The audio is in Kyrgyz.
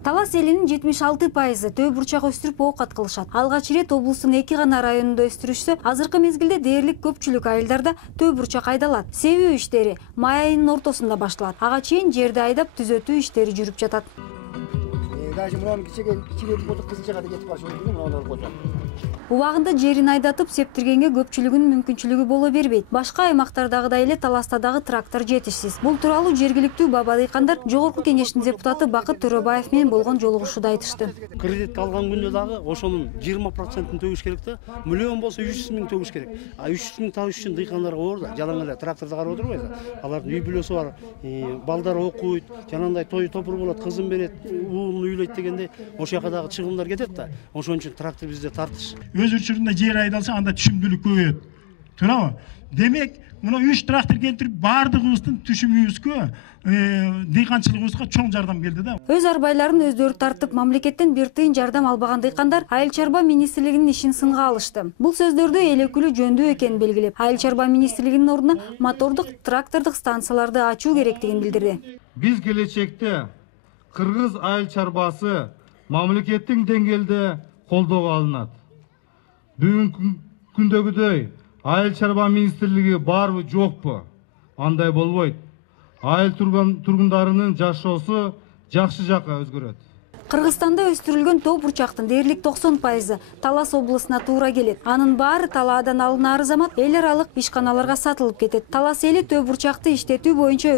Талас элинин 76% төө бурчак өстүрүп оокат кылышат. Алгач ирет облустун 2 гана районунда өстүрүшсө, азыркы мезгилде дээрлик көпчүлүк айылдарда төө бурчак айдалат. Себүү иштери май айынын ортосунда башталат. Ага чейин жерди айдап түзөтүү иштери жүрүп жатат. Убагында жерин айдатып септиргенге көпчүлүгүнүн мүмкүнчүлүгү боло бербейт. Башка аймактардагыдай эле Таласта дагы трактор жетишсиз. Бул тууралуу жергиликтүү баба дыйкандар Жогорку Кеңештин депутаты Бакыт Төрөбаев менен болгон жолугушууда айтышты. Кредит алган күндө дагы ошонун 20%-ын төгүш керек да. Миллион болсо 300 миң төгүш керек. А 300 миң табыш үчүн дыйкандарга оор жалаң эле тракторду карап отурбайбы? Алардын үй бүлөсү бар, балдар окуйт, жанагындай той топур болот, кызын берет, уулун үйлөйт дегенде ошол жака дагы чыгымдар кетет да. Ошон үчүн трактор бизде тартыш. Өз учурунда жер айдалса анда түшүмдүүлүк көбөйөт. Туурабы? Демек, мына 3 трактор келтирип бардыгыбыздын түшүмүбүзгө, дыйканчылыгыбызга чоң жардам келди да. Өз арбайларын өздөрү тартып, мамлекеттен бир тыйын жардам албаган дыйкандар Айыл чарба министрлигинин ишин сынга алышты. Бул сөздөрдү эл өкүлү жөндүү экенин белгилеп, Айыл чарба министрлигинин ордуна мотордук, трактордук станцияларды ачуу керектигин билдирди. Биз келечекте Кыргыз айыл чарбасы мамлекеттин деңгээлде колдоого алынат. Бүгүнкү күндөгүдөй айыл чарба министрлиги барбы жокпу? Андай болбойт. Айыл тургундарынын жашоосу жакшы жакка өзгөрөт. Кыргызстанда өстүрүлгөн тоо бурчактын дээрлик 90% Талас облусуна туура келет. Анын баары талаадан алынары замат эл аралык ишканаларга сатылып кетет. Талас эли төө бурчакты иштетүү боюнча